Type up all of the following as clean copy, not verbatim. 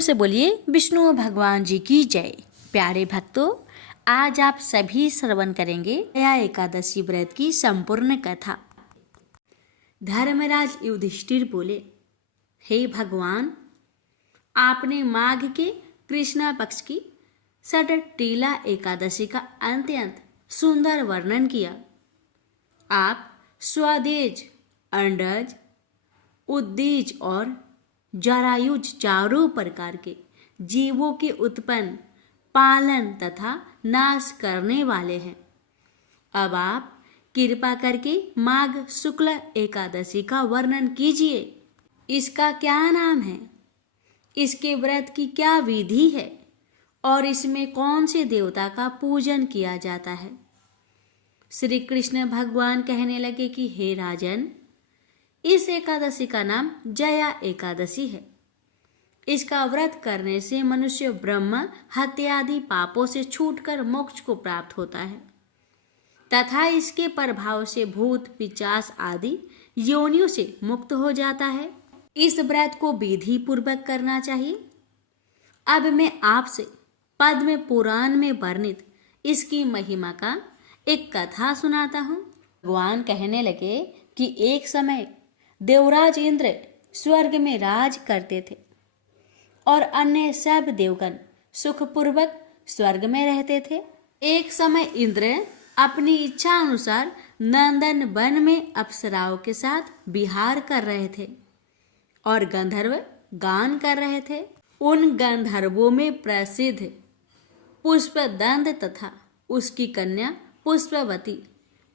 से बोलिए विष्णु भगवान जी की जय। प्यारे भक्तों, आज आप सभी श्रवण करेंगे जया एकादशी व्रत की संपूर्ण कथा। धर्मराज युधिष्ठिर बोले, हे भगवान, आपने माघ के कृष्ण पक्ष की षटटिला एकादशी का अत्यंत सुंदर वर्णन किया। आप स्वदेज, अंडज, उद्दीज और जरायुज चारों प्रकार के जीवों के उत्पन्न, पालन तथा नाश करने वाले हैं। अब आप कृपा करके माघ शुक्ल एकादशी का वर्णन कीजिए। इसका क्या नाम है, इसके व्रत की क्या विधि है और इसमें कौन से देवता का पूजन किया जाता है। श्री कृष्ण भगवान कहने लगे कि हे राजन, इस एकादशी का नाम जया एकादशी है। इसका व्रत करने से मनुष्य ब्रह्म हत्यादि पापों से छूटकर मोक्ष को प्राप्त होता है तथा इसके प्रभाव से भूत पिशाच आदि योनियों से मुक्त हो जाता है। इस व्रत को विधि पूर्वक करना चाहिए। अब मैं आपसे पद्म पुराण में वर्णित इसकी महिमा का एक कथा सुनाता हूँ। भगवान कहने लगे कि एक समय देवराज इंद्र स्वर्ग में राज करते थे और अन्य सब देवगण सुखपूर्वक स्वर्ग में रहते थे। एक समय इंद्र अपनी इच्छा अनुसार नंदन वन में अप्सराओं के साथ विहार कर रहे थे और गंधर्व गान कर रहे थे। उन गंधर्वों में प्रसिद्ध पुष्पदंत तथा उसकी कन्या पुष्पवती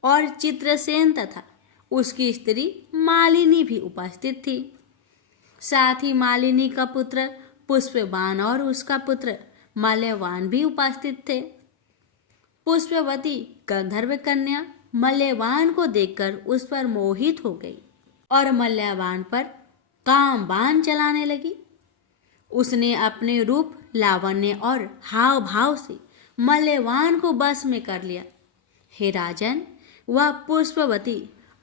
और चित्रसेन तथा उसकी स्त्री मालिनी भी उपस्थित थी। साथ ही मालिनी का पुत्र पुष्पवान और उसका पुत्र मल्यवान भी उपस्थित थे। पुष्पवती गंधर्व कन्या मल्यवान को देखकर उस पर मोहित हो गई और मल्यवान पर काम बाण चलाने लगी। उसने अपने रूप, लावण्य और हाव भाव से मल्यवान को बस में कर लिया। हे राजन, वह पुष्पवती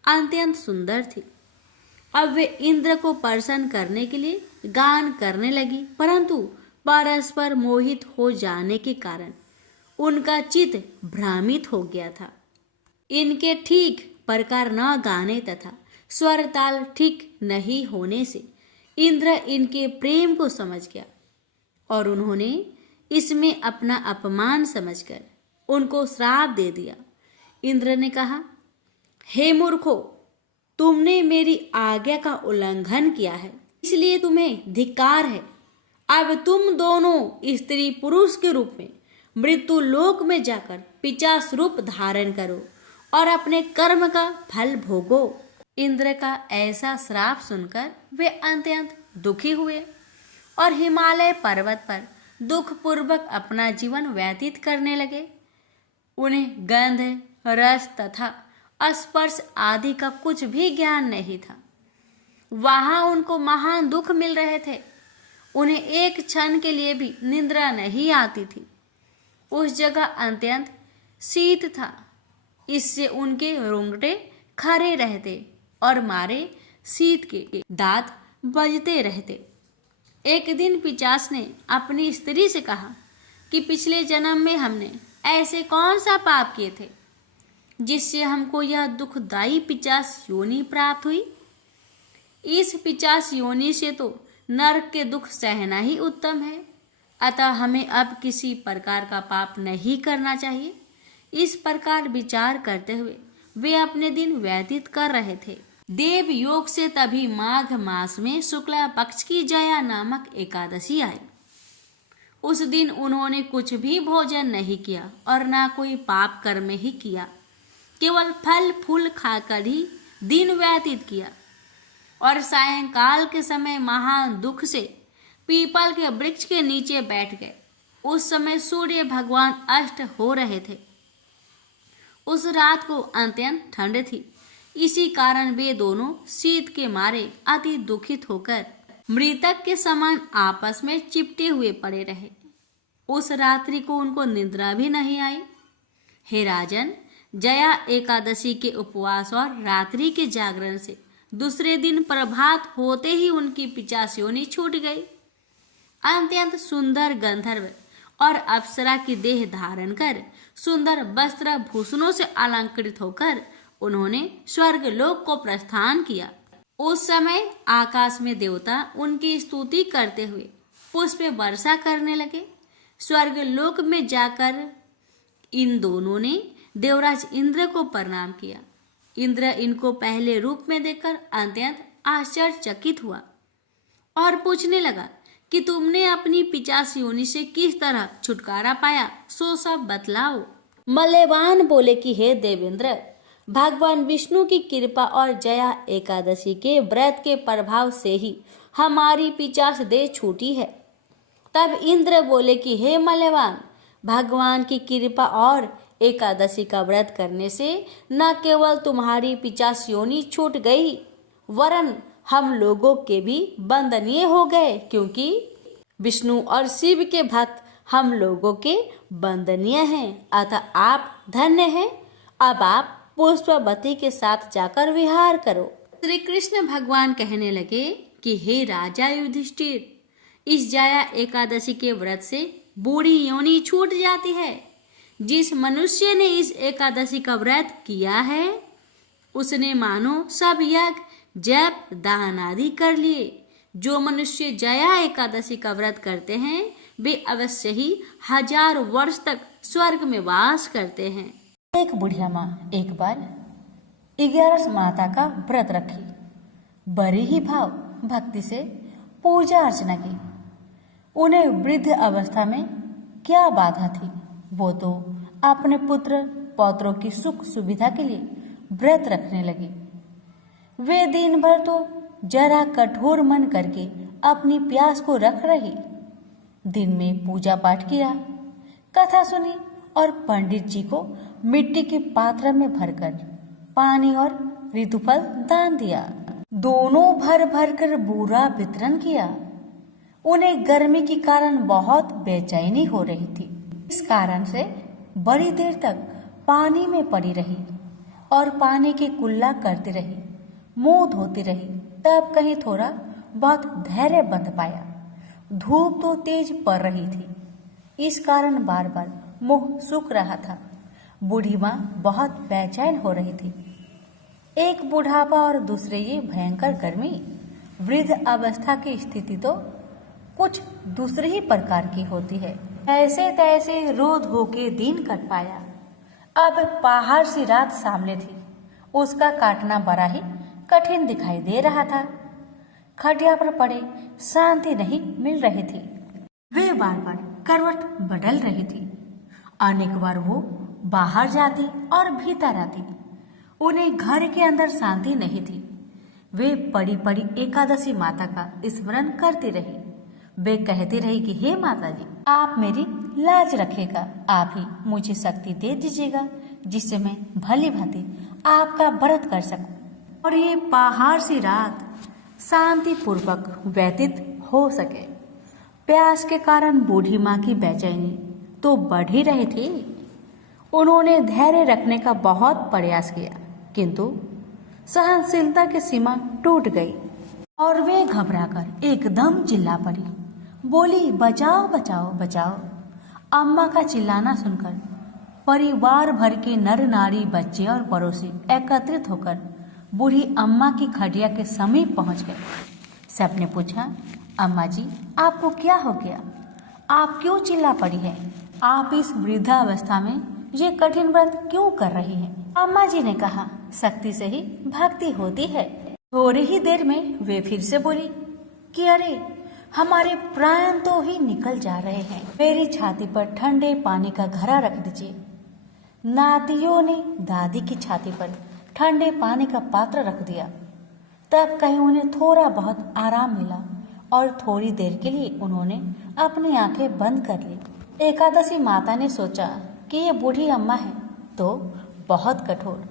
अत्यंत सुंदर थी। अब वे इंद्र को प्रसन्न करने के लिए गान करने लगी, परंतु परस्पर मोहित हो जाने के कारण उनका चित्त भ्रमित हो गया था। इनके ठीक प्रकार न गाने तथा स्वर ताल ठीक नहीं होने से इंद्र इनके प्रेम को समझ गया और उन्होंने इसमें अपना अपमान समझकर उनको श्राप दे दिया। इंद्र ने कहा, हे मूर्खो, तुमने मेरी आज्ञा का उल्लंघन किया है, इसलिए तुम्हें धिक्कार है। अब तुम दोनों स्त्री पुरुष के रूप में मृत्यु लोक में जाकर पिशाच रूप धारण करो और अपने कर्म का फल भोगो। इंद्र का ऐसा श्राप सुनकर वे अत्यंत दुखी हुए और हिमालय पर्वत पर दुख पूर्वक अपना जीवन व्यतीत करने लगे। उन्हें गंध, रस तथा स्पर्श आदि का कुछ भी ज्ञान नहीं था। वहां उनको महान दुख मिल रहे थे। उन्हें एक क्षण के लिए भी निद्रा नहीं आती थी। उस जगह अत्यंत शीत था, इससे उनके रोंगटे खड़े रहते और मारे शीत के दांत बजते रहते। एक दिन पिशाच ने अपनी स्त्री से कहा कि पिछले जन्म में हमने ऐसे कौन सा पाप किए थे जिससे हमको यह दुखदायी पिशाच योनि प्राप्त हुई। इस पिशाच योनि से तो नरक के दुख सहना ही उत्तम है, अतः हमें अब किसी प्रकार का पाप नहीं करना चाहिए। इस प्रकार विचार करते हुए वे अपने दिन व्यतीत कर रहे थे। देव योग से तभी माघ मास में शुक्ला पक्ष की जया नामक एकादशी आई। उस दिन उन्होंने कुछ भी भोजन नहीं किया और ना कोई पाप कर्म ही किया, केवल फल फूल खाकर ही दिन व्यतीत किया और सायंकाल के समय महान दुख से पीपल के वृक्ष के नीचे बैठ गए। उस समय सूर्य भगवान अस्त हो रहे थे। उस रात को अत्यंत ठंड थी, इसी कारण वे दोनों शीत के मारे अति दुखित होकर मृतक के समान आपस में चिपटे हुए पड़े रहे। उस रात्रि को उनको निद्रा भी नहीं आई। हे राजन, जया एकादशी के उपवास और रात्रि के जागरण से दूसरे दिन प्रभात होते ही उनकी पिशाच योनि छूट गई। अत्यंत सुंदर गंधर्व और अप्सरा की देह धारण कर सुंदर वस्त्र भूषणों से अलंकृत होकर उन्होंने स्वर्ग लोक को प्रस्थान किया। उस समय आकाश में देवता उनकी स्तुति करते हुए पुष्प वर्षा करने लगे। स्वर्ग लोक में जाकर इन दोनों ने देवराज इंद्र को प्रणाम किया। इंद्र इनको पहले रूप में देखकर अत्यंत आश्चर्यचकित हुआ और पूछने लगा कि तुमने अपनी 50 योनि से किस तरह छुटकारा पाया, सो सब बतलाओ। मल्यवान बोले कि हे देवेंद्र, भगवान विष्णु की कृपा और जया एकादशी के व्रत के प्रभाव से ही हमारी 50 देह छूटी है। तब इंद्र बोले कि हे मल्यवान, भगवान की कृपा और एकादशी का व्रत करने से न केवल तुम्हारी 50 योनि छूट गई, वरन हम लोगों के भी वंदनीय हो गए, क्योंकि विष्णु और शिव के भक्त हम लोगों के वंदनीय हैं। अतः आप धन्य हैं। अब आप पुष्पवती के साथ जाकर विहार करो। श्री कृष्ण भगवान कहने लगे कि हे राजा युधिष्ठिर, इस जया एकादशी के व्रत से बूढ़ी योनि छूट जाती है। जिस मनुष्य ने इस एकादशी का व्रत किया है उसने मानो सब यज्ञ जप दान आदि कर लिए। जो मनुष्य जया एकादशी का व्रत करते हैं वे अवश्य ही 1000 वर्ष तक स्वर्ग में वास करते हैं। एक बुढ़िया माँ एक बार 11 माता का व्रत रखी। बड़ी ही भाव भक्ति से पूजा अर्चना की। उन्हें वृद्ध अवस्था में क्या बाधा थी, वो तो अपने पुत्र पौत्रों की सुख सुविधा के लिए व्रत रखने लगी। वे दिन भर तो जरा कठोर मन करके अपनी प्यास को रख रही। दिन में पूजा पाठ किया, कथा सुनी और पंडित जी को मिट्टी के पात्र में भरकर पानी और ऋतुफल दान दिया। दोनों भर भर कर बूरा वितरण किया। उन्हें गर्मी के कारण बहुत बेचैनी हो रही थी। इस कारण से बड़ी देर तक पानी में पड़ी रही और पानी की कुल्ला करती रही, मुंह धोती रही। तब कहीं थोड़ा बहुत धैर्य बंध पाया। धूप तो तेज पड़ रही थी, इस कारण बार बार मुंह सूख रहा था। बूढ़ी माँ बहुत बेचैन हो रही थी। एक बुढ़ापा और दूसरे ये भयंकर गर्मी। वृद्ध अवस्था की स्थिति तो कुछ दूसरे ही प्रकार की होती है। ऐसे तैसे रो धो के दिन कट पाया। अब पहाड़ सी रात सामने थी। उसका काटना बड़ा ही कठिन दिखाई दे रहा था। खटिया पर पड़े शांति नहीं मिल रही थी। वे बार बार करवट बदल रही थी। अनेक बार वो बाहर जाती और भीतर आती। उन्हें घर के अंदर शांति नहीं थी। वे पड़ी पड़ी एकादशी माता का स्मरण करती रही। वे कहती रही कि हे माता जी, आप मेरी लाज रखेगा, आप ही मुझे शक्ति दे दीजिएगा जिससे मैं भली भांति आपका व्रत कर सकूं और ये पहाड़ सी रात शांति पूर्वक व्यतीत हो सके। प्यास के कारण बूढ़ी माँ की बेचैनी तो बढ़ ही रही थी। उन्होंने धैर्य रखने का बहुत प्रयास किया, किंतु सहनशीलता की सीमा टूट गई और वे घबराकर एकदम चिल्ला पड़ी। बोली, बचाओ बचाओ बचाओ। अम्मा का चिल्लाना सुनकर परिवार भर के नर नारी बच्चे और पड़ोसी एकत्रित होकर बूढ़ी अम्मा की खटिया के समीप पहुंच गए। सबने पूछा, अम्मा जी आपको क्या हो गया? आप क्यों चिल्ला पड़ी है? आप इस वृद्धावस्था में ये कठिन व्रत क्यों कर रही हैं? अम्मा जी ने कहा, शक्ति से ही भक्ति होती है। थोड़ी ही देर में वे फिर से बोली कि अरे हमारे प्राण तो ही निकल जा रहे हैं। मेरी छाती पर ठंडे पानी का घड़ा रख दीजिए। नातियों ने दादी की छाती पर ठंडे पानी का पात्र रख दिया। तब कहीं उन्हें थोड़ा बहुत आराम मिला और थोड़ी देर के लिए उन्होंने अपनी आंखें बंद कर ली। एकादशी माता ने सोचा कि ये बूढ़ी अम्मा है तो बहुत कठोर,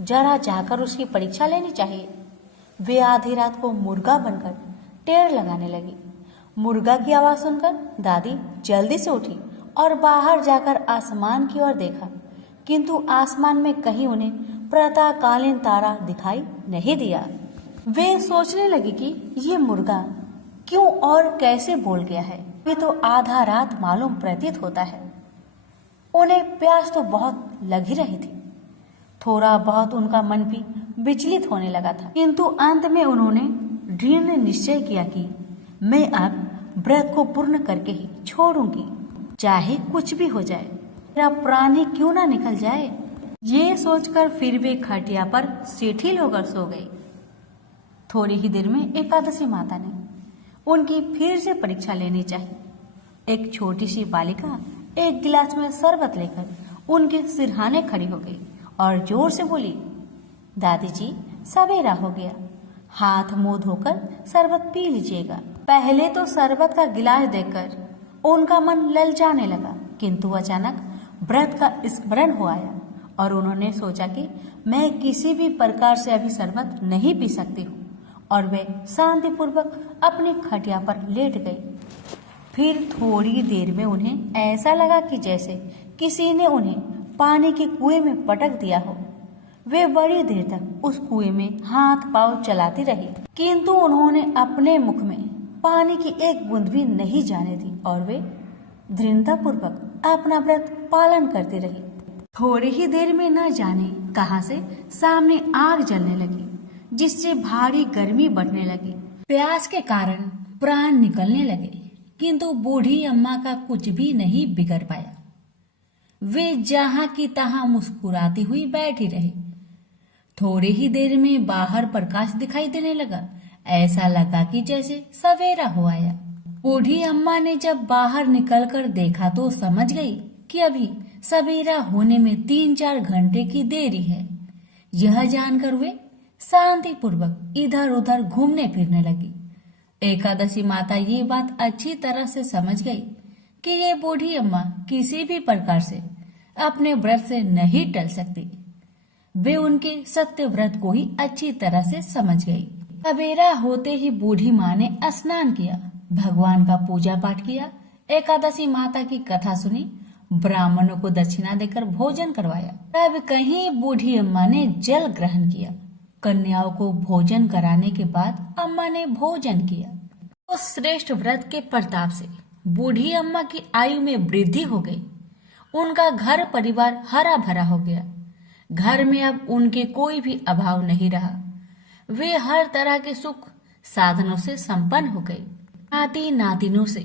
जरा जाकर उसकी परीक्षा लेनी चाहिए। वे आधी रात को मुर्गा बनकर टेर लगाने लगी। मुर्गा की आवाज सुनकर दादी जल्दी से उठी और बाहर जाकर आसमान की ओर देखा, किंतु आसमान में कहीं उन्हें प्रातःकालीन तारा दिखाई नहीं दिया। वे सोचने लगी कि ये मुर्गा क्यों और कैसे बोल गया है ये तो आधा रात मालूम प्रतीत होता है। उन्हें प्यास तो बहुत लग ही रही थी, थोड़ा बहुत उनका मन भी विचलित होने लगा था, किंतु अंत में उन्होंने दृढ़ निश्चय किया कि मैं अब व्रत को पूर्ण करके ही छोड़ूंगी, चाहे कुछ भी हो जाए, मेरा प्राण ही क्यों ना निकल जाए। ये सोचकर फिर वे खटिया पर शिथिल होकर सो गई। थोड़ी ही देर में एकादशी माता ने उनकी फिर से परीक्षा लेनी चाहिए। एक छोटी सी बालिका एक गिलास में शरबत लेकर उनके सिरहाने खड़ी हो गई और जोर से बोली, दादी जी सवेरा हो गया, हाथ मुंह धोकर शरबत पी लीजिएगा। पहले तो शरबत का गिलास देखकर उनका मन ललचाने लगा, किंतु अचानक व्रत का स्मरण हो आया और उन्होंने सोचा कि मैं किसी भी प्रकार से अभी शरबत नहीं पी सकती हूँ, और वे शांतिपूर्वक अपनी खटिया पर लेट गई। फिर थोड़ी देर में उन्हें ऐसा लगा कि जैसे किसी ने उन्हें पानी के कुएं में पटक दिया हो। वे बड़ी देर तक उस कुएं में हाथ पांव चलाती रही, किंतु उन्होंने अपने मुख में पानी की एक बूंद भी नहीं जाने दी और वे दृढ़तापूर्वक अपना व्रत पालन करती रही। थोड़ी ही देर में न जाने कहां से सामने आग जलने लगी, जिससे भारी गर्मी बढ़ने लगी। प्यास के कारण प्राण निकलने लगे, किंतु बूढ़ी अम्मा का कुछ भी नहीं बिगड़ पाया। वे जहां की तहां मुस्कुराती हुई बैठी रही। थोड़ी ही देर में बाहर प्रकाश दिखाई देने लगा। ऐसा लगा कि जैसे सवेरा हो आया। बूढ़ी अम्मा ने जब बाहर निकलकर देखा तो समझ गई कि अभी सवेरा होने में 3-4 घंटे की देरी है। यह जानकर वे शांतिपूर्वक इधर उधर घूमने फिरने लगी। एकादशी माता ये बात अच्छी तरह से समझ गई कि ये बूढ़ी अम्मा किसी भी प्रकार से अपने व्रत से नहीं टल सकती। वे उनके सत्य व्रत को ही अच्छी तरह से समझ गई। सवेरा होते ही बूढ़ी माँ ने स्नान किया, भगवान का पूजा पाठ किया, एकादशी माता की कथा सुनी, ब्राह्मणों को दक्षिणा देकर भोजन करवाया। तब कहीं बूढ़ी अम्मा ने जल ग्रहण किया। कन्याओं को भोजन कराने के बाद अम्मा ने भोजन किया। उस श्रेष्ठ व्रत के प्रताप से बूढ़ी अम्मा की आयु में वृद्धि हो गई। उनका घर परिवार हरा भरा हो गया। घर में अब उनके कोई भी अभाव नहीं रहा। वे हर तरह के सुख साधनों से संपन्न हो गई। नाती नातिनों से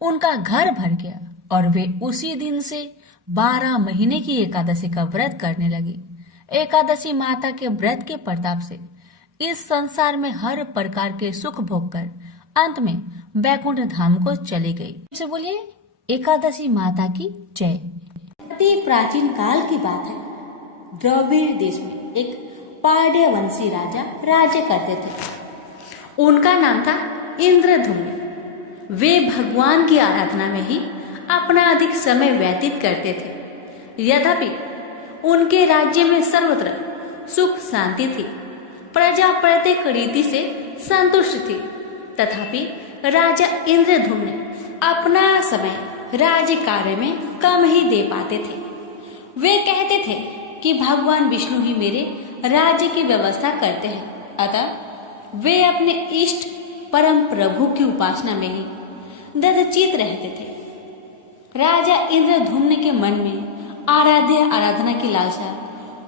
उनका घर भर गया और वे उसी दिन से 12 महीने की एकादशी का व्रत करने लगी। एकादशी माता के व्रत के प्रताप से इस संसार में हर प्रकार के सुख भोग कर अंत में बैकुंठ धाम को चली गई। से बोलिए एकादशी माता की जय। अति प्राचीन काल की बात है। द्रविड़ देश में एक पांड्यवंशी राजा राज्य करते थे। उनका नाम था इंद्रधुम्न। वे भगवान की आराधना में ही अपना अधिक समय व्यतीत करते थे। यद्यपि उनके राज्य में सर्वत्र सुख शांति थी, प्रजा प्रत्येक रीति से संतुष्ट थी, तथापि राजा इंद्रधुम्न अपना समय राज्य कार्य में कम ही दे पाते थे। वे कहते थे कि भगवान विष्णु ही मेरे राज्य की व्यवस्था करते हैं, अतः वे अपने इष्ट परम प्रभु की उपासना में ही ददचित रहते थे। राजा इंद्रधुम्न के मन में आराध्य आराधना की लालसा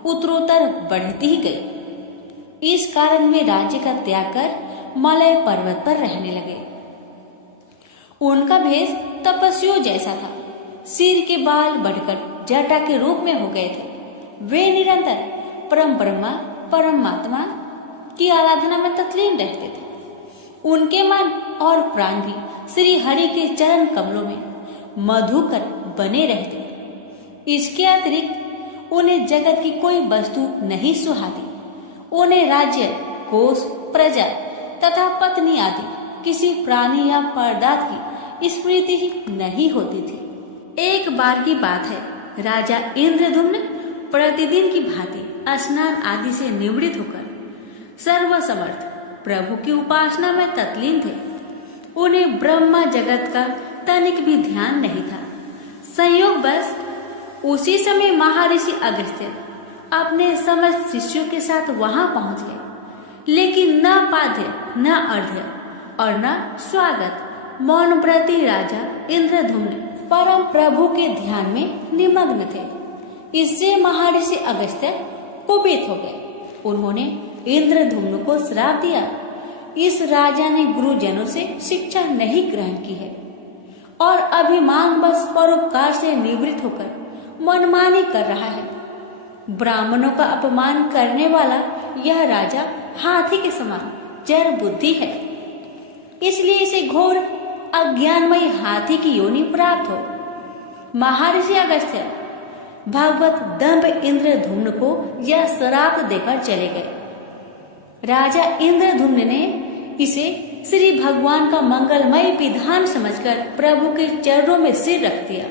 उत्तरोत्तर बढ़ती ही गई। इस कारण वे राज्य का त्याग कर मलय पर्वत पर रहने लगे। उनका भेष तपस्वियों जैसा था। सिर के बाल बढ़कर जटा के रूप में हो गए थे। वे निरंतर परम ब्रह्मा परमात्मा की आराधना में तत्लीन रहते थे। उनके मन और प्राण भी श्री हरि के चरण कमलों में मधुकर बने रहते। इसके अतिरिक्त उन्हें जगत की कोई वस्तु नहीं सुहाती। उन्हें राज्य, कोष, प्रजा तथा पत्नी आदि किसी प्राणी या पदार्थ की स्मृति ही नहीं होती थी। एक बार की बात है, राजा इंद्रधुम्न प्रतिदिन की भांति स्नान आदि से निवृत्त होकर सर्वसमर्थ प्रभु की उपासना में तत्लीन थे। उन्हें ब्रह्मा जगत का तनिक भी ध्यान नहीं था। संयोग बस उसी समय महर्षि अगस्त्य अपने समस्त शिष्यों के साथ वहां पहुंच गए, लेकिन न पाद्य न अर्घ्य और न स्वागत। मौनव्रती राजा इंद्रधुम्न परम प्रभु के ध्यान में निमग्न थे। इससे महर्षि अगस्त्य कुपित हो गए। उन्होंने इंद्रधुम्न को श्राप दिया, इस राजा ने गुरुजनों से शिक्षा नहीं ग्रहण की है और अभिमान बस परोपकार से निवृत्त होकर मनमानी कर रहा है। ब्राह्मणों का अपमान करने वाला यह राजा हाथी के समान जड़ बुद्धि है, इसलिए इसे घोर अज्ञानमयी हाथी की योनि प्राप्त हो। महर्षि अगस्त्य भगवत दंभ इंद्रधुम्न को यह श्राप देकर चले गए। राजा इंद्रधुम्न ने इसे श्री भगवान का मंगलमय विधान समझकर प्रभु के चरणों में सिर रख दिया।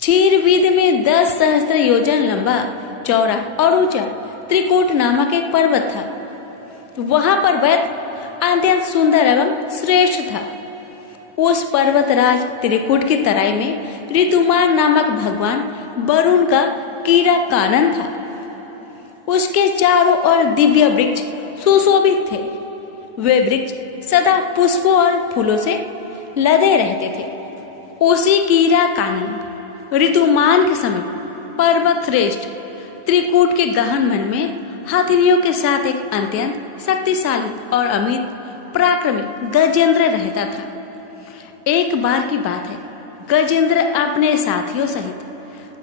क्षीरवीद में 10 सहस्त्र योजन लंबा, चौड़ा और ऊंचा त्रिकूट नामक एक पर्वत था। वहां पर वैद्य अत्यंत सुंदर एवं श्रेष्ठ था। उस पर्वतराज त्रिकूट की तराई में ऋतुमान नामक भगवान वरुण का कीड़ा कानन था। उसके चारों ओर दिव्य वृक्ष सुशोभित थे। वे वृक्ष सदा पुष्पों और फूलों से लदे रहते थे। उसी कीड़ा कानन ऋतुमान के समीप पर्वत श्रेष्ठ त्रिकूट के गहन वन में हथनियों के साथ एक अत्यंत शक्तिशाली और अमित पराक्रमी गजेंद्र रहता था। एक बार की बात है, गजेंद्र अपने साथियों सहित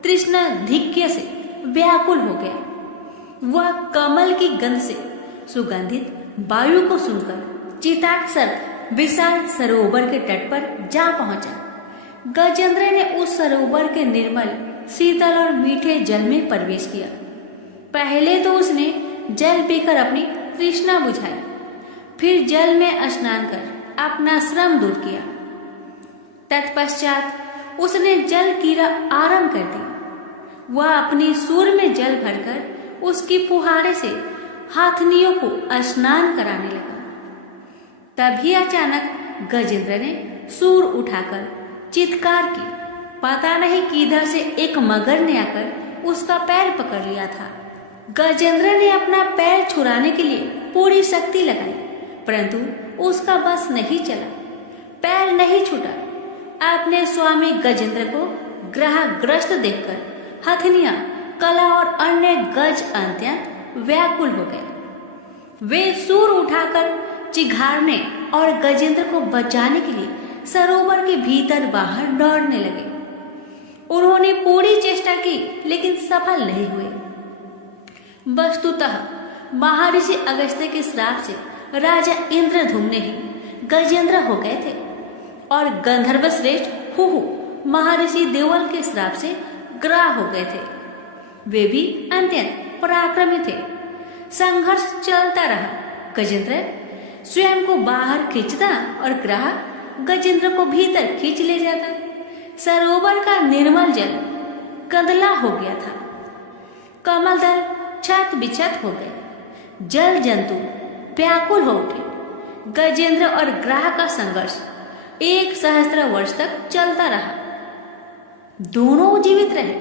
तृष्णाधिक्य से व्याकुल हो गया। वह कमल की गंध से सुगंधित वायु को सुनकर चिताक्षर विशाल सरोवर के तट पर जा पहुंचा। गजेंद्र ने उस सरोवर के निर्मल, शीतल और मीठे जल में प्रवेश किया। पहले तो उसने जल पीकर अपनी तृष्णा बुझाई, फिर जल में स्नान कर अपना श्रम दूर किया। तत्पश्चात उसने जल क्रीड़ा आरंभ कर दी। वह अपनी सूर में जल भरकर उसकी फुहारे से हाथनियों को स्नान कराने लगा। तभी अचानक गजेंद्र ने सूर उठाकर चित्कार की। पता नहीं किधर से एक मगर ने आकर उसका पैर पकड़ लिया था। गजेंद्र ने अपना पैर छुड़ाने के लिए पूरी शक्ति लगाई, परंतु उसका बस नहीं चला, पैर नहीं छूटा। अपने स्वामी गजेंद्र को ग्रहग्रस्त देखकर हथनियां, कला और अन्य गज अत्यंत व्याकुल हो गए। वे सूर उठाकर चिघाड़ने और गजेंद्र को बचाने के लिए सरोवर के भीतर बाहर दौड़ने लगे। उन्होंने पूरी चेष्टा की, लेकिन सफल नहीं हुए। वस्तुतः महर्षि अगस्त्य के श्राप से राजा इंद्रधुम्न ही गजेंद्र हो गए थे और गंधर्व श्रेष्ठ हुहु महर्षि देवल के श्राप से ग्राह हो गए थे। वे भी अत्यंत पराक्रमी थे। संघर्ष चलता रहा। गजेंद्र स्वयं को बाहर खींचता और ग्राह गजेंद्र को भीतर खींच ले जाता। सरोवर का निर्मल जल कंदला हो गया था। कमल दल छत बिछत हो गए। जल जंतु व्याकुल हो उठे। गजेंद्र और ग्राह का संघर्ष 1 सहस्त्र वर्ष तक चलता रहा। दोनों जीवित रहे।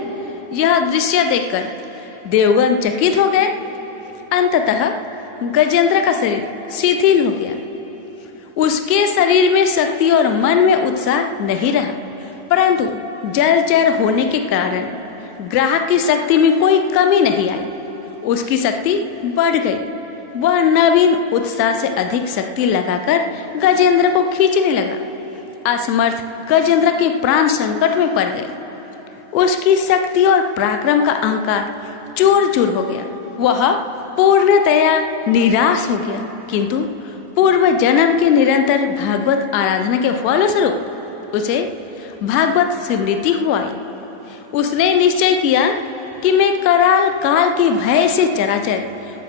यह दृश्य देखकर देवगण चकित हो गए। अंततः गजेंद्र का शरीर शिथिल हो गया। उसके शरीर में शक्ति और मन में उत्साह नहीं रहा, परंतु जलचर होने के कारण ग्राह की शक्ति में कोई कमी नहीं आई। उसकी शक्ति बढ़ गई। वह नवीन उत्साह से अधिक शक्ति लगाकर गजेंद्र को खींचने लगा। असमर्थ गजेंद्र के प्राण संकट में पड़ गए। उसकी शक्ति और पराक्रम का अहंकार चूर चूर हो गया। वह पूर्णतया निराश हो गया, किंतु पूर्व जन्म के निरंतर भागवत आराधना के फलस्वरूप उसे भागवत स्मृति हो आई। उसने निश्चय किया कि मैं कराल काल के भय से चराचर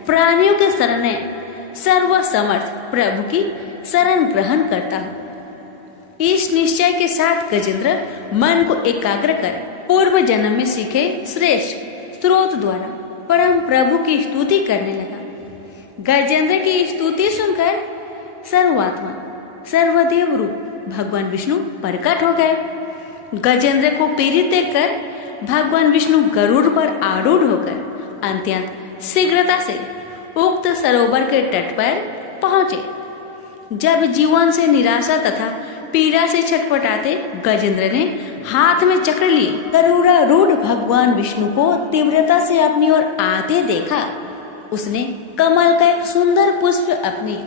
प्राणियों के शरण सर्वसमर्थ प्रभु की शरण ग्रहण करता हूँ। इस निश्चय के साथ गजेंद्र मन को एकाग्र कर पूर्व जन्म में सीखे श्रेष्ठ स्रोत द्वारा परम प्रभु की स्तुति करने लगा। गजेंद्र की स्तुति सुनकर सर्वात्मा सर्वदेव रूप भगवान विष्णु प्रकट हो गए। गजेंद्र को पीड़ित देखकर भगवान विष्णु गरुड़ पर आरूढ़ होकर अत्यंत शीघ्रता से उक्त सरोवर के तट पर पहुंचे। जब जीवन से निराशा तथा पीड़ा से छटपटाते गजेंद्र ने हाथ में चक्र लिए गरुड़ारूढ़ भगवान विष्णु को तीव्रता से अपनी ओर आते देखा। उसने कमल का एक सुंदर पुष्प अपनी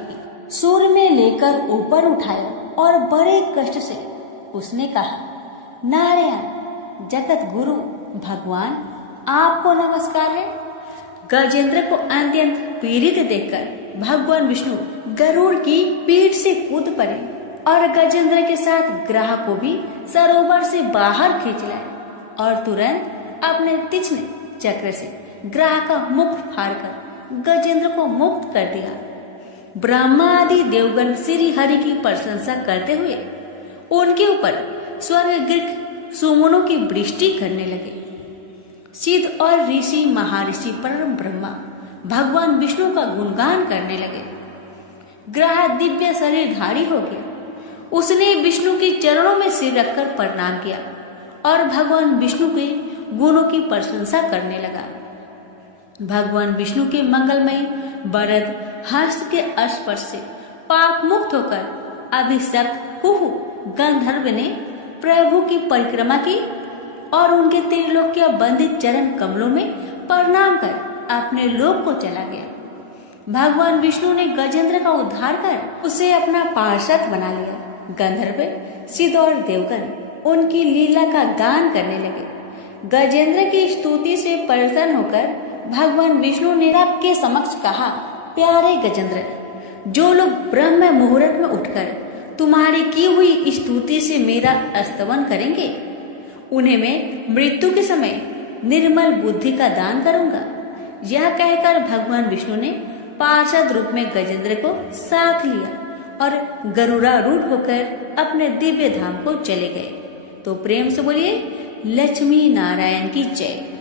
सूर में लेकर ऊपर उठाया और बड़े कष्ट से उसने कहा, नारायण जगत गुरु भगवान, आपको नमस्कार है। गजेंद्र को अत्यंत पीड़ित देखकर भगवान विष्णु गरुड़ की पीठ से कूद पड़े और गजेंद्र के साथ ग्राह को भी सरोवर से बाहर खींच लाए और तुरंत अपने तीक्ष्ण चक्र से ग्राह का मुख फाड़कर गजेंद्र को मुक्त कर दिया। ब्रह्मा आदि देवगण श्री हरि की प्रशंसा करते हुए उनके ऊपर स्वर्ग सुमनों की वृष्टि करने लगे। सिद्ध और ऋषि महर्षि परम ब्रह्मा भगवान विष्णु का गुणगान करने लगे। ग्रह दिव्य शरीरधारी हो गया। उसने विष्णु के चरणों में सिर रखकर प्रणाम किया और भगवान विष्णु के गुणों की प्रशंसा करने लगा। भगवान विष्णु के मंगलमय वरद हस्त के स्पर्श से पाप मुक्त होकर अभिशप्त कुहू गंधर्व ने प्रभु की परिक्रमा की और उनके त्रिलोक्य बंदित चरण कमलों में प्रणाम कर अपने लोक को चला गया। भगवान विष्णु ने गजेंद्र का उद्धार कर उसे अपना पार्षद बना लिया। गंधर्व सिद्ध और देवगण उनकी लीला का गान करने लगे। गजेंद्र की स्तुति से प्रसन्न होकर भगवान विष्णु ने सबके समक्ष कहा, प्यारे गजेंद्र, जो लोग ब्रह्म मुहूर्त में उठकर तुम्हारी की हुई स्तुति से मेरा स्तवन करेंगे, उन्हें मैं मृत्यु के समय निर्मल बुद्धि का दान करूंगा। यह कहकर भगवान विष्णु ने पार्षद रूप में गजेंद्र को साथ लिया और गरुड़ारूढ़ होकर अपने दिव्य धाम को चले गए। तो प्रेम से बोलिए लक्ष्मी नारायण की जय।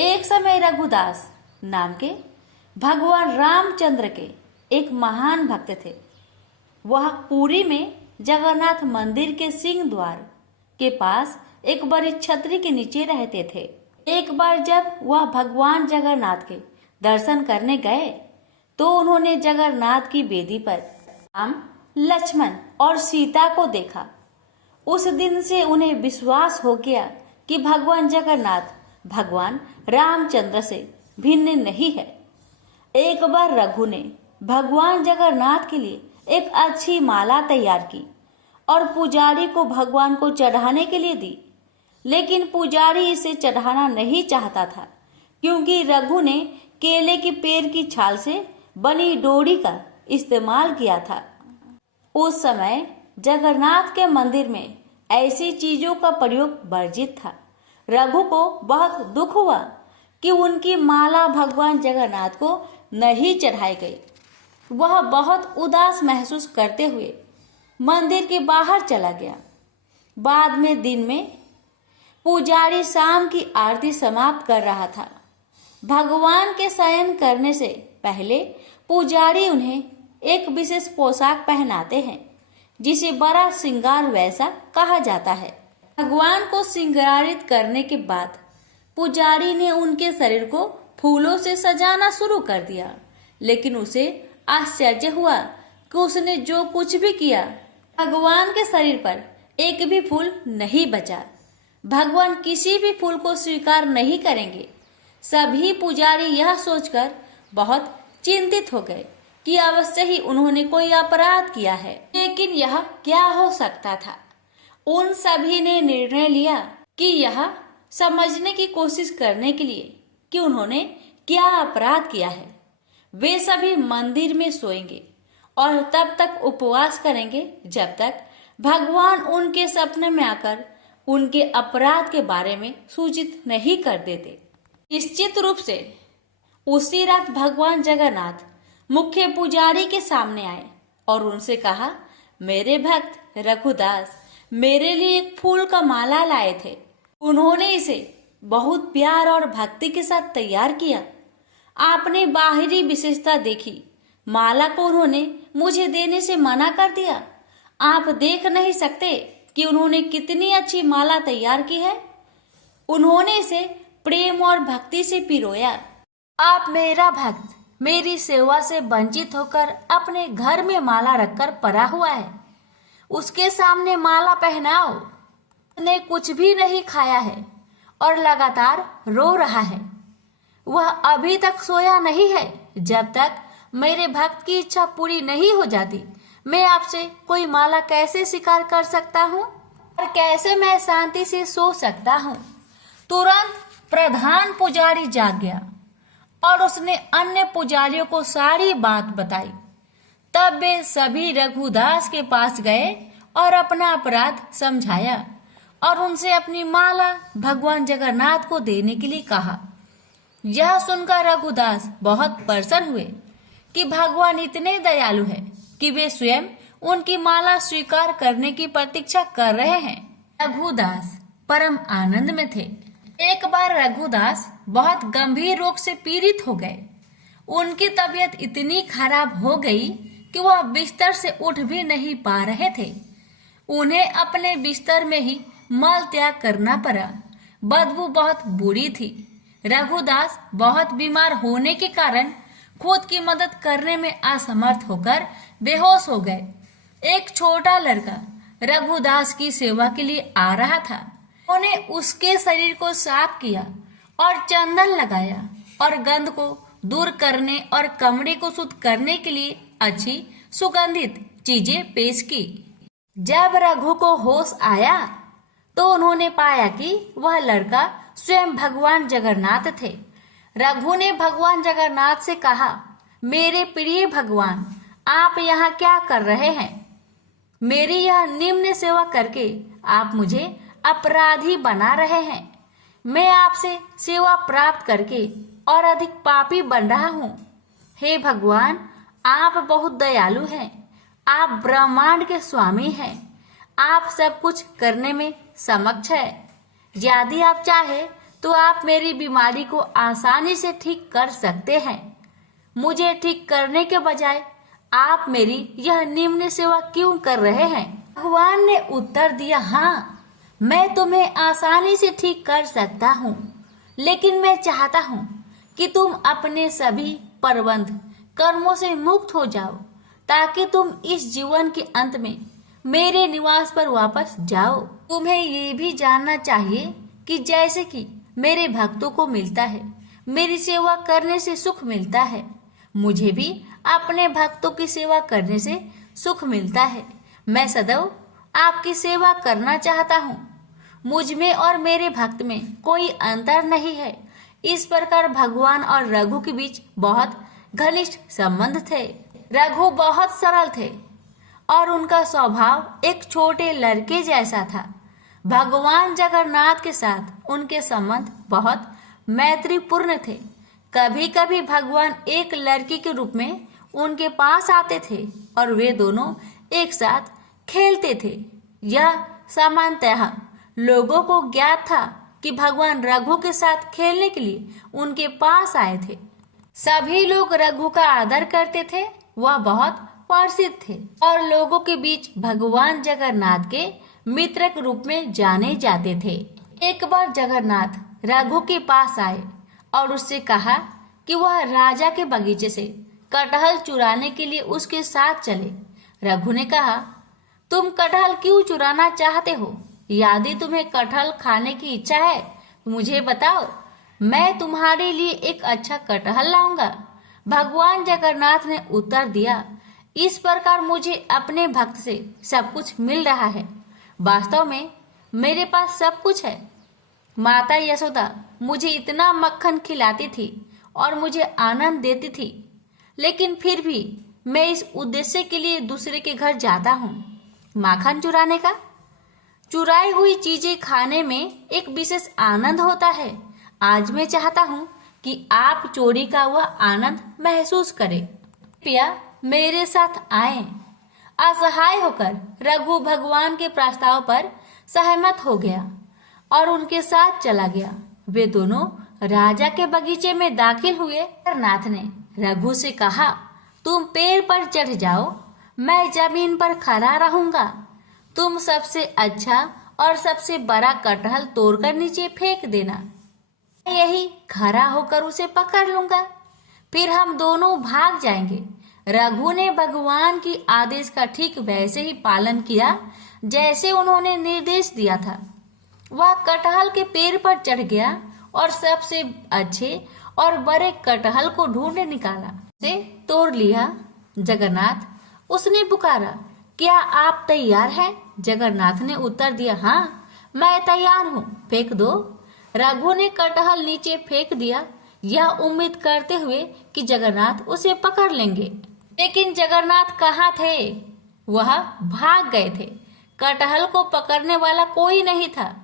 एक समय रघुदास नाम के भगवान रामचंद्र के एक महान भक्त थे। वह पुरी में जगन्नाथ मंदिर के सिंह द्वार के पास एक बड़ी छतरी के नीचे रहते थे। एक बार जब वह भगवान जगन्नाथ के दर्शन करने गए तो उन्होंने जगन्नाथ की वेदी पर राम, लक्ष्मण और सीता को देखा। उस दिन से उन्हें विश्वास हो गया कि भगवान जगन्नाथ भगवान रामचंद्र से भिन्न नहीं है। एक बार रघु ने भगवान जगन्नाथ के लिए एक अच्छी माला तैयार की और पुजारी को भगवान को चढ़ाने के लिए दी, लेकिन पुजारी इसे चढ़ाना नहीं चाहता था क्योंकि रघु ने केले के पेड़ की छाल से बनी डोरी का इस्तेमाल किया था। उस समय जगन्नाथ के मंदिर में ऐसी चीजों का प्रयोग वर्जित था। रघु को बहुत दुख हुआ कि उनकी माला भगवान जगन्नाथ को नहीं चढ़ाई गई। वह बहुत उदास महसूस करते हुए मंदिर के बाहर चला गया। बाद में दिन में पुजारी शाम की आरती समाप्त कर रहा था। भगवान के शयन करने से पहले पुजारी उन्हें एक विशेष पोशाक पहनाते हैं जिसे बड़ा श्रृंगार वैसा कहा जाता है। भगवान को श्रृंगारित करने के बाद पुजारी ने उनके शरीर को फूलों से सजाना शुरू कर दिया, लेकिन उसे आश्चर्य हुआ कि उसने जो कुछ भी किया भगवान के शरीर पर एक भी फूल नहीं बचा। भगवान किसी भी फूल को स्वीकार नहीं करेंगे। सभी पुजारी यह सोचकर बहुत चिंतित हो गए कि अवश्य ही उन्होंने कोई अपराध किया है, लेकिन यह क्या हो सकता था। उन सभी ने निर्णय लिया कि यह समझने की कोशिश करने के लिए कि उन्होंने क्या अपराध किया है। वे सभी मंदिर में सोएंगे और तब तक उपवास करेंगे जब तक भगवान उनके सपने में आकर उनके अपराध के बारे में सूचित नहीं कर देते। निश्चित रूप से उसी रात भगवान जगन्नाथ मुख्य पुजारी के सामने आए और उनसे कहा, मेरे भक्त रघुदास मेरे लिए एक फूल का माला लाए थे। उन्होंने इसे बहुत प्यार और भक्ति के साथ तैयार किया। आपने बाहरी विशेषता देखी, माला को उन्होंने मुझे देने से मना कर दिया। आप देख नहीं सकते कि उन्होंने कितनी अच्छी माला तैयार की है। उन्होंने इसे प्रेम और भक्ति से पिरोया। आप मेरा भक्त मेरी सेवा से वंचित होकर अपने घर में माला रखकर पड़ा हुआ है। उसके सामने माला पहनाओ। उसने कुछ भी नहीं खाया है और लगातार रो रहा है। वह अभी तक सोया नहीं है। जब तक मेरे भक्त की इच्छा पूरी नहीं हो जाती, मैं आपसे कोई माला कैसे स्वीकार कर सकता हूँ और कैसे मैं शांति से सो सकता हूँ। तुरंत प्रधान पुजारी जाग गया और उसने अन्य पुजारियों को सारी बात बताई। तब वे सभी रघुदास के पास गए और अपना अपराध समझाया और उनसे अपनी माला भगवान जगन्नाथ को देने के लिए कहा। यह सुनकर रघुदास बहुत प्रसन्न हुए कि भगवान इतने दयालु हैं कि वे स्वयं उनकी माला स्वीकार करने की प्रतीक्षा कर रहे हैं। रघुदास परम आनंद में थे। एक बार रघुदास बहुत गंभीर रोग से पीड़ित हो गए। उनकी तबीयत इतनी खराब हो गई कि वह बिस्तर से उठ भी नहीं पा रहे थे। उन्हें अपने बिस्तर में ही मल त्याग करना पड़ा। बदबू बहुत बुरी थी। रघुदास बहुत बीमार होने के कारण खुद की मदद करने में असमर्थ होकर बेहोश हो गए। एक छोटा लड़का रघुदास की सेवा के लिए आ रहा था। उन्होंने उसके शरीर को साफ किया और चंदन लगाया और गंध को दूर करने और कमरे को शुद्ध करने के लिए अच्छी सुगंधित चीजें पेश की। जब रघु को होश आया तो उन्होंने पाया कि वह लड़का स्वयं भगवान जगन्नाथ थे। रघु ने भगवान जगन्नाथ से कहा, मेरे प्रिय भगवान, आप यहाँ क्या कर रहे हैं? मेरी यह निम्न सेवा करके आप मुझे अपराधी बना रहे हैं। मैं आपसे सेवा प्राप्त करके और अधिक पापी बन रहा हूँ। हे भगवान, आप बहुत दयालु हैं। आप ब्रह्मांड के स्वामी हैं। आप सब कुछ करने में समक्ष है। यदि आप चाहे तो आप मेरी बीमारी को आसानी से ठीक कर सकते हैं। मुझे ठीक करने के बजाय आप मेरी यह निम्न सेवा क्यों कर रहे हैं? भगवान ने उत्तर दिया, हाँ, मैं तुम्हें आसानी से ठीक कर सकता हूँ, लेकिन मैं चाहता हूँ कि तुम अपने सभी प्रबंध कर्मों से मुक्त हो जाओ, ताकि तुम इस जीवन के अंत में मेरे निवास पर वापस जाओ। तुम्हें ये भी जानना चाहिए कि जैसे कि मेरे भक्तों को मिलता है, मेरी सेवा करने से सुख मिलता है, मुझे भी अपने भक्तों की सेवा करने से सुख मिलता है। मैं सदैव आपकी सेवा करना चाहता हूँ। मुझ में और मेरे भक्त में कोई अंतर नहीं है। इस प्रकार भगवान और रघु के बीच बहुत घनिष्ठ संबंध थे। रघु बहुत सरल थे और उनका स्वभाव एक छोटे लड़के जैसा था। भगवान जगन्नाथ के साथ उनके संबंध बहुत मैत्रीपूर्ण थे। कभी कभी भगवान एक लड़की के रूप में उनके पास आते थे और वे दोनों एक साथ खेलते थे। यह सामान्यतः लोगों को ज्ञात था कि भगवान रघु के साथ खेलने के लिए उनके पास आए थे। सभी लोग रघु का आदर करते थे। वह बहुत प्रसिद्ध थे और लोगों के बीच भगवान जगन्नाथ के मित्र के रूप में जाने जाते थे। एक बार जगन्नाथ रघु के पास आए और उससे कहा कि वह राजा के बगीचे से कटहल चुराने के लिए उसके साथ चले। रघु ने कहा, तुम कटहल क्यों चुराना चाहते हो? यदि तुम्हें कटहल खाने की इच्छा है तो मुझे बताओ, मैं तुम्हारे लिए एक अच्छा कटहल लाऊंगा। भगवान जगन्नाथ ने उत्तर दिया, इस प्रकार मुझे अपने भक्त से सब कुछ मिल रहा है। वास्तव में मेरे पास सब कुछ है। माता यशोदा मुझे इतना मक्खन खिलाती थी और मुझे आनंद देती थी, लेकिन फिर भी मैं इस उद्देश्य के लिए दूसरे के घर जाता हूँ, माखन चुराने का। चुराई हुई चीजें खाने में एक विशेष आनंद होता है। आज मैं चाहता हूँ कि आप चोरी का वह आनंद महसूस करें। कृपया मेरे साथ आए। असहाय होकर रघु भगवान के प्रस्ताव पर सहमत हो गया और उनके साथ चला गया। वे दोनों राजा के बगीचे में दाखिल हुए। जगन्नाथ ने रघु से कहा, तुम पेड़ पर चढ़ जाओ, मैं जमीन पर खड़ा रहूंगा। तुम सबसे अच्छा और सबसे बड़ा कटहल तोड़कर नीचे फेंक देना। मैं यही खड़ा होकर उसे पकड़ लूंगा। फिर हम दोनों भाग जाएंगे। रघु ने भगवान की आदेश का ठीक वैसे ही पालन किया जैसे उन्होंने निर्देश दिया था। वह कटहल के पेड़ पर चढ़ गया और सबसे अच्छे और बड़े कटहल को ढूंढ निकाला, से तोड़ लिया। जगन्नाथ, उसने पुकारा, क्या आप तैयार हैं? जगन्नाथ ने उत्तर दिया, हाँ मैं तैयार हूँ, फेंक दो। रघु ने कटहल नीचे फेंक दिया, यह उम्मीद करते हुए कि जगन्नाथ उसे पकड़ लेंगे। लेकिन जगन्नाथ कहाँ थे? वह भाग गए थे। कटहल को पकड़ने वाला कोई नहीं था।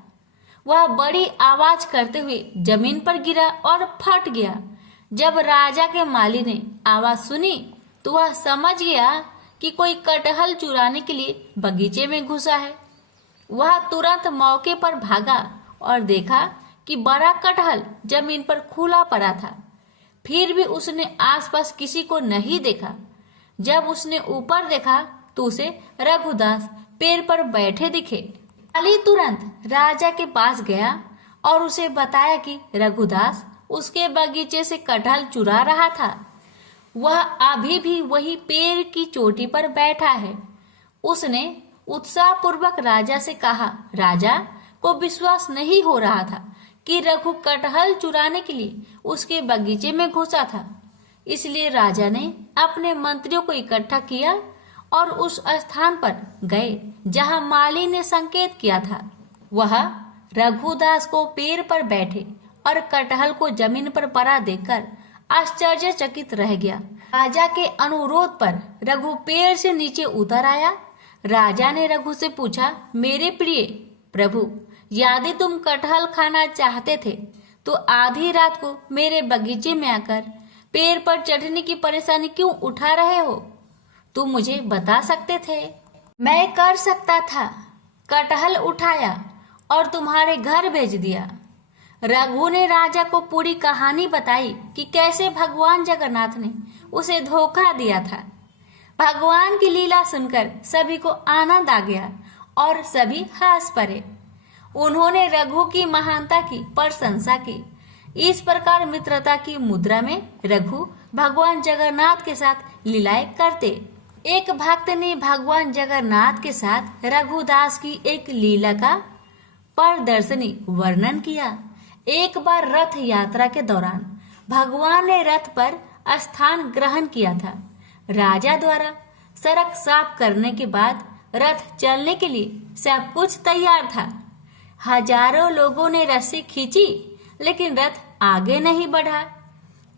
वह बड़ी आवाज करते हुए जमीन पर गिरा और फट गया। जब राजा के माली ने आवाज सुनी तो वह समझ गया कि कोई कटहल चुराने के लिए बगीचे में घुसा है। वह तुरंत मौके पर भागा और देखा कि बड़ा कटहल जमीन पर खुला पड़ा था। फिर भी उसने आसपास किसी को नहीं देखा। जब उसने ऊपर देखा तो उसे रघुदास पेड़ पर बैठे दिखे। माली तुरंत राजा के पास गया और उसे बताया कि रघुदास उसके बगीचे से कटहल चुरा रहा था। वह अभी भी वही पेड़ की चोटी पर बैठा है। उसने उत्साहपूर्वक राजा से कहा। राजा को विश्वास नहीं हो रहा था कि रघु कटहल चुराने के लिए उसके बगीचे में घुसा था। इसलिए राजा ने अपने मंत्रियों को इकट्ठा किया और उस स्थान पर गए जहां माली ने संकेत किया था। वह रघुदास को पेड़ पर बैठे और कटहल को जमीन पर पड़ा देखकर आश्चर्यचकित रह गया। राजा के अनुरोध पर रघु पेड़ से नीचे उतर आया। राजा ने रघु से पूछा, मेरे प्रिय प्रभु, यदि तुम कटहल खाना चाहते थे तो आधी रात को मेरे बगीचे में आकर पेड़ पर चढ़ने की परेशानी क्यों उठा रहे हो? तुम मुझे बता सकते थे, मैं कर सकता था। कटहल उठाया और तुम्हारे घर भेज दिया। रघु ने राजा को पूरी कहानी बताई कि कैसे भगवान जगन्नाथ ने उसे धोखा दिया था। भगवान की लीला सुनकर सभी को आनंद आ गया और सभी हंस पड़े। उन्होंने रघु की महानता की प्रशंसा की। इस प्रकार मित्रता की मुद्रा में रघु भगवान जगन्नाथ के साथ लीलाएं करते। एक भक्त ने भगवान जगन्नाथ के साथ रघुदास की एक लीला का प्रदर्शनी वर्णन किया। एक बार रथ यात्रा के दौरान भगवान ने रथ पर स्थान ग्रहण किया था। राजा द्वारा सड़क साफ करने के बाद रथ चलने के लिए सब कुछ तैयार था। हजारों लोगों ने रस्सी खींची लेकिन रथ आगे नहीं बढ़ा।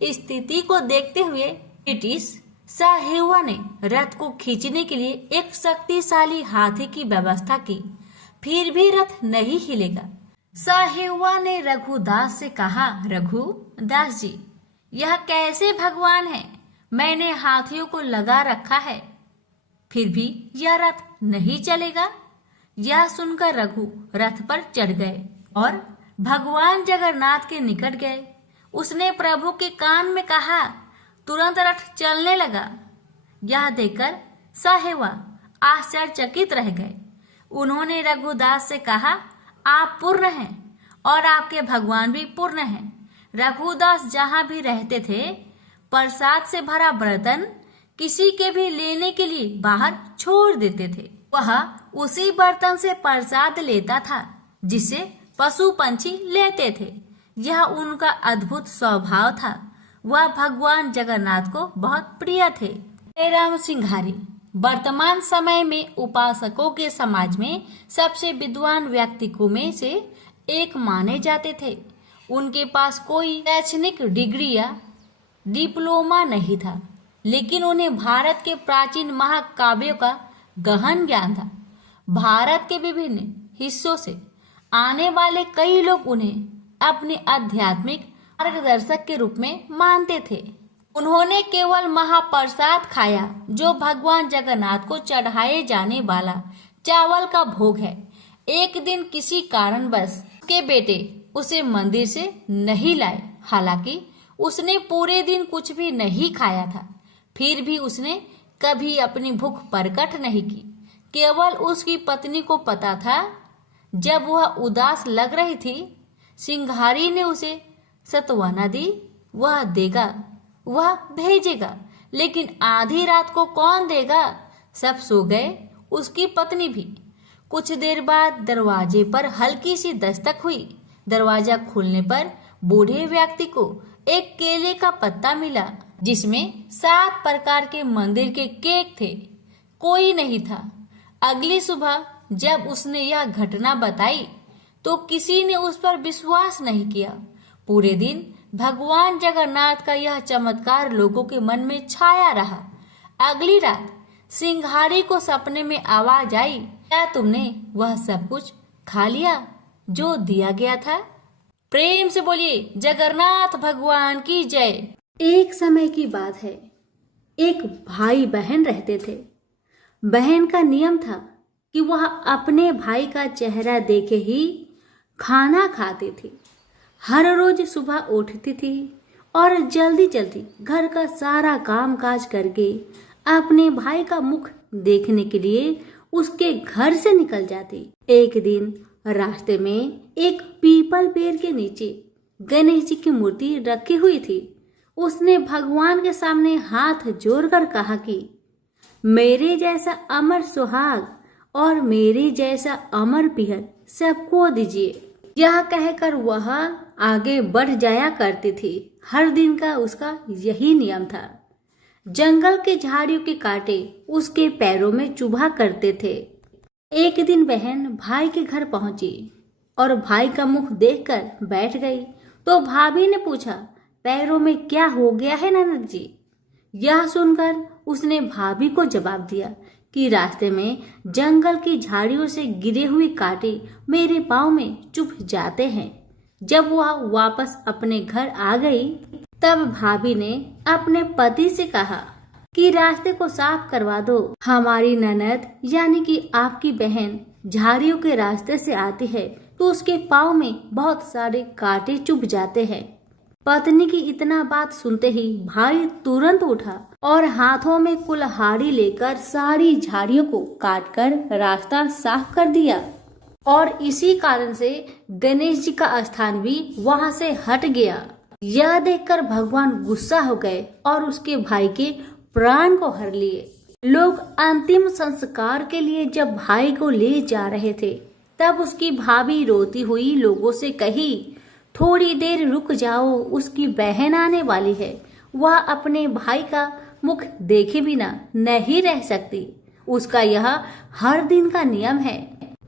स्थिति को देखते हुए ब्रिटिश साहिवा ने रथ को खींचने के लिए एक शक्तिशाली हाथी की व्यवस्था की, फिर भी रथ नहीं हिलेगा। साहिवा ने रघुदास से कहा, रघुदास जी, यह कैसे भगवान है? मैंने हाथियों को लगा रखा है, फिर भी यह रथ नहीं चलेगा। यह सुनकर रघु रथ पर चढ़ गए और भगवान जगन्नाथ के निकट गए। उसने प्रभु के कान में कहा, तुरंत रथ चलने लगा। यह देखकर साहिवा आश्चर्यचकित रह गए। उन्होंने रघुदास से कहा, आप पूर्ण हैं और आपके भगवान भी पूर्ण हैं। रघुदास जहाँ भी रहते थे, प्रसाद से भरा बर्तन किसी के भी लेने के लिए बाहर छोड़ देते थे। वह उसी बर्तन से प्रसाद लेता था जिसे पशु पंछी लेते थे। यह उनका अद्भुत स्वभाव था। वह भगवान जगन्नाथ को बहुत प्रिय थे। जयराम सिंघारी वर्तमान समय में उपासकों के समाज में सबसे विद्वान व्यक्तित्वों में से एक माने जाते थे। उनके पास कोई शैक्षणिक डिग्री या डिप्लोमा नहीं था, लेकिन उन्हें भारत के प्राचीन महाकाव्यों का गहन ज्ञान था। भारत के विभिन्न हिस्सों से आने वाले कई लोग उन्हें अपने आध्यात्मिक मार्गदर्शक के रूप में मानते थे। उन्होंने केवल महाप्रसाद खाया जो भगवान जगन्नाथ को चढ़ाए जाने वाला चावल का भोग है। एक दिन किसी कारणवश उसके बेटे उसे मंदिर से नहीं लाए। हालांकि उसने पूरे दिन कुछ भी नहीं खाया था, फिर भी उसने कभी अपनी भूख प्रकट नहीं की। केवल उसकी पत्नी को पता था। जब वह उदास लग रही थी, सिंघारी ने उसे सत्वना दी। वह देगा वह भेजेगा, लेकिन आधी रात को कौन देगा? सब सो गए, उसकी पत्नी भी। कुछ देर बाद दरवाजे पर हल्की सी दस्तक हुई। दरवाजा खुलने पर बूढ़े व्यक्ति को एक केले का पत्ता मिला जिसमें 7 प्रकार के मंदिर के केक थे। कोई नहीं था। अगली सुबह जब उसने यह घटना बताई तो किसी ने उस पर विश्वास नहीं किया। पूरे दिन भगवान जगन्नाथ का यह चमत्कार लोगों के मन में छाया रहा। अगली रात सिंघाड़ी को सपने में आवाज आई, क्या तुमने वह सब कुछ खा लिया जो दिया गया था? प्रेम से बोलिए जगन्नाथ भगवान की जय। एक समय की बात है, एक भाई बहन रहते थे। बहन का नियम था कि वह अपने भाई का चेहरा देखे ही खाना खाती थी। हर रोज सुबह उठती थी और जल्दी जल्दी घर का सारा काम काज करके अपने भाई का मुख देखने के लिए उसके घर से निकल जाती। एक दिन रास्ते में एक पीपल पेड़ के नीचे गणेश जी की मूर्ति रखी हुई थी। उसने भगवान के सामने हाथ जोड़कर कहा कि मेरे जैसा अमर सुहाग और मेरे जैसा अमर पिहर सबको दीजिए। यह कहकर वह आगे बढ़ जाया करती थी। हर दिन का उसका यही नियम था। जंगल के झाड़ियों के कांटे उसके पैरों में चुभा करते थे। एक दिन बहन भाई के घर पहुंची और भाई का मुख देखकर बैठ गई तो भाभी ने पूछा, पैरों में क्या हो गया है ननद जी? यह सुनकर उसने भाभी को जवाब दिया कि रास्ते में जंगल की झाड़ियों से गिरे हुए कांटे मेरे पाँव में चुभ जाते हैं। जब वह वापस अपने घर आ गई तब भाभी ने अपने पति से कहा कि रास्ते को साफ करवा दो। हमारी ननद यानी कि आपकी बहन झाड़ियों के रास्ते से आती है तो उसके पाँव में बहुत सारे कांटे चुभ जाते हैं। पत्नी की इतना बात सुनते ही भाई तुरंत उठा और हाथों में कुल्हाड़ी लेकर सारी झाड़ियों को काटकर रास्ता साफ कर दिया। और इसी कारण से गणेश जी का स्थान भी वहां से हट गया। यह देखकर भगवान गुस्सा हो गए और उसके भाई के प्राण को हर लिए। लोग अंतिम संस्कार के लिए जब भाई को ले जा रहे थे तब उसकी भाभी रोती हुई लोगों से कही, थोड़ी देर रुक जाओ, उसकी बहन आने वाली है। वह अपने भाई का मुख देखे बिना नहीं रह सकती। उसका यह हर दिन का नियम है।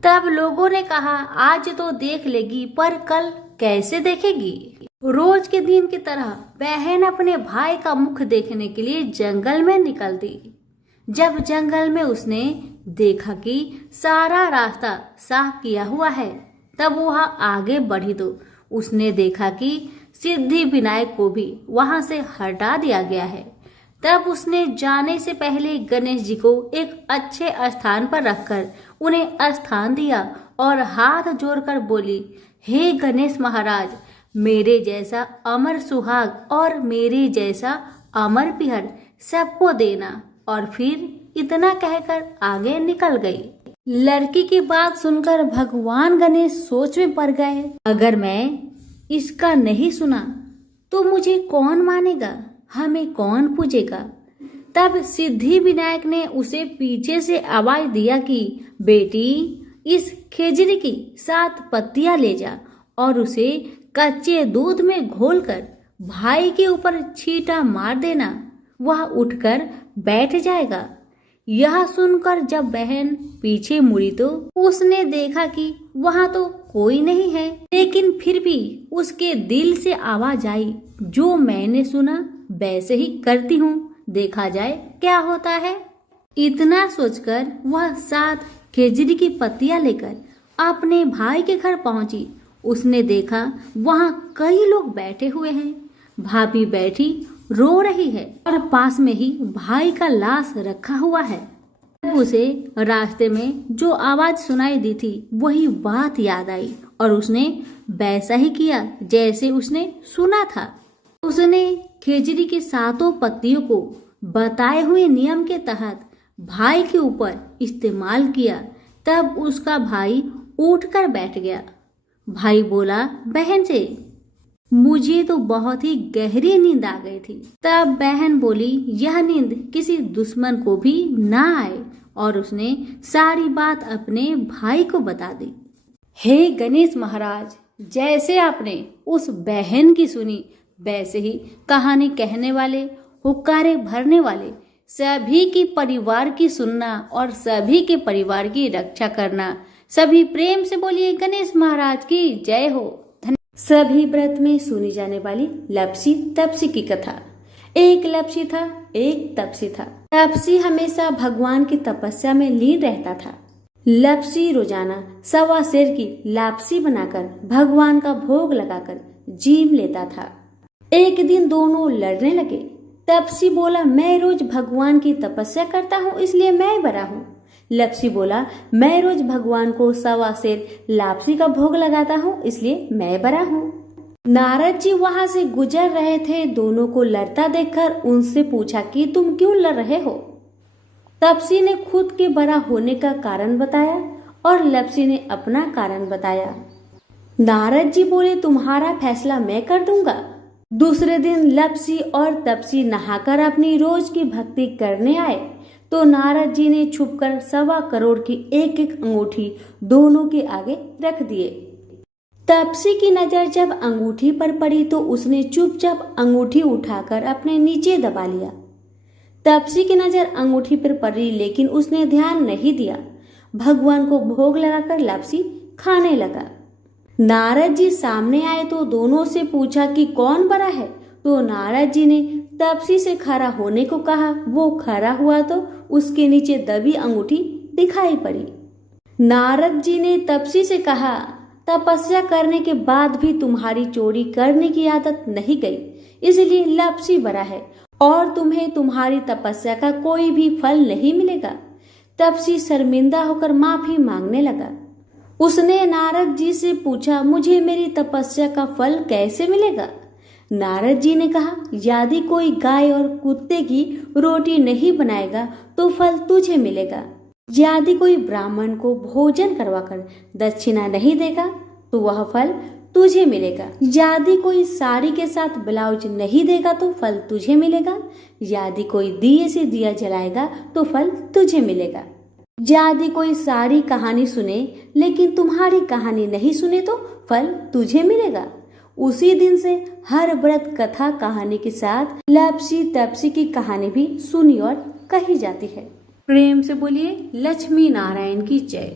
तब लोगों ने कहा, आज तो देख लेगी पर कल कैसे देखेगी? रोज के दिन की तरह बहन अपने भाई का मुख देखने के लिए जंगल में निकल दी। जब जंगल में उसने देखा कि सारा रास्ता साफ किया हुआ है तब वह आगे बढ़ी तो उसने देखा कि सिद्धि विनायक को भी वहां से हटा दिया गया है। तब उसने जाने से पहले गणेश जी को एक अच्छे स्थान पर रखकर उन्हें स्थान दिया और हाथ जोड़कर बोली, हे गणेश महाराज, मेरे जैसा अमर सुहाग और मेरे जैसा अमर पिहर सबको देना। और फिर इतना कहकर आगे निकल गई। लड़की की बात सुनकर भगवान गणेश सोच में पड़ गए, अगर मैं इसका नहीं सुना तो मुझे कौन मानेगा, हमें कौन पूजेगा? तब सिद्धि विनायक ने उसे पीछे से आवाज दिया कि बेटी, इस खेजड़ी की 7 पत्तियां ले जा और उसे कच्चे दूध में घोलकर भाई के ऊपर छींटा मार देना, वह उठकर बैठ जाएगा। यह सुनकर जब बहन पीछे मुड़ी तो उसने देखा कि वहां तो कोई नहीं है, लेकिन फिर भी उसके दिल से आवाज आई, जो मैंने सुना वैसे ही करती हूँ, देखा जाए क्या होता है। इतना सोचकर वह 7 खेजड़ी की पत्तियां लेकर अपने भाई के घर पहुंची। उसने देखा वहां कई लोग बैठे हुए हैं। भाभी बैठी रो रही है और पास में ही भाई का लाश रखा हुआ है। तब उसे रास्ते में जो आवाज सुनाई दी थी वही बात याद आई और उसने वैसा ही किया जैसे उसने सुना था। उसने खेजड़ी की 7 पत्तियों को बताए हुए नियम के तहत भाई के ऊपर इस्तेमाल किया। तब उसका भाई उठकर बैठ गया। भाई बोला बहन से, मुझे तो बहुत ही गहरी नींद आ गई थी। तब बहन बोली यह नींद किसी दुश्मन को भी ना आए, और उसने सारी बात अपने भाई को बता दी। हे गणेश महाराज, जैसे आपने उस बहन की सुनी, वैसे ही कहानी कहने वाले, हुक्कारे भरने वाले सभी की परिवार की सुनना और सभी के परिवार की रक्षा करना। सभी प्रेम से बोलिए गणेश महाराज की जय हो। सभी व्रत में सुनी जाने वाली लपसी तपसी की कथा। एक लपसी था, एक तपसी था। तपसी हमेशा भगवान की तपस्या में लीन रहता था। लपसी रोजाना 1.25 सेर की लापसी बनाकर भगवान का भोग लगाकर जीम लेता था। एक दिन दोनों लड़ने लगे। तपसी बोला मैं रोज भगवान की तपस्या करता हूँ इसलिए मैं बड़ा हूँ। लपसी बोला मैं रोज भगवान को 1.25 सेर लापसी का भोग लगाता हूँ इसलिए मैं बड़ा हूँ। नारद जी वहां से गुजर रहे थे। दोनों को लड़ता देखकर उनसे पूछा कि तुम क्यों लड़ रहे हो। तपसी ने खुद के बड़ा होने का कारण बताया और लपसी ने अपना कारण बताया। नारद जी बोले तुम्हारा फैसला मैं कर दूंगा। दूसरे दिन लपसी और तपसी नहाकर अपनी रोज की भक्ति करने आए तो नारद जी ने छुपकर 1.25 करोड़ की एक एक अंगूठी दोनों के आगे रख दिए। तपसी की नजर जब अंगूठी पर पड़ी तो उसने चुपचाप अंगूठी उठाकर अपने नीचे दबा लिया। तपसी की नजर अंगूठी पर पड़ी लेकिन उसने ध्यान नहीं दिया। भगवान को भोग लगाकर लपसी खाने लगा। नारद जी सामने आए तो दोनों से पूछा कि कौन बड़ा है, तो नारद जी ने तपसी से खड़ा होने को कहा। वो खड़ा हुआ तो उसके नीचे दबी अंगूठी दिखाई पड़ी। नारद जी ने तपसी से कहा तपस्या करने के बाद भी तुम्हारी चोरी करने की आदत नहीं गई, इसलिए लपसी बड़ा है और तुम्हें तुम्हारी तपस्या का कोई भी फल नहीं मिलेगा। तपसी शर्मिंदा होकर माफी मांगने लगा। उसने नारद जी से पूछा मुझे मेरी तपस्या का फल कैसे मिलेगा। नारद जी ने कहा यदि कोई गाय और कुत्ते की रोटी नहीं बनाएगा तो फल तुझे मिलेगा। यदि कोई ब्राह्मण को भोजन करवाकर दक्षिणा नहीं देगा तो वह फल तुझे मिलेगा। यदि कोई साड़ी के साथ ब्लाउज नहीं देगा तो फल तुझे मिलेगा। यदि कोई दिए से दिया जलाएगा तो फल तुझे मिलेगा। यदि कोई सारी कहानी सुने लेकिन तुम्हारी कहानी नहीं सुने तो फल तुझे मिलेगा। उसी दिन से हर व्रत कथा कहानी के साथ लपसी तपसी की कहानी भी सुनी और कही जाती है। प्रेम से बोलिए लक्ष्मी नारायण की जय।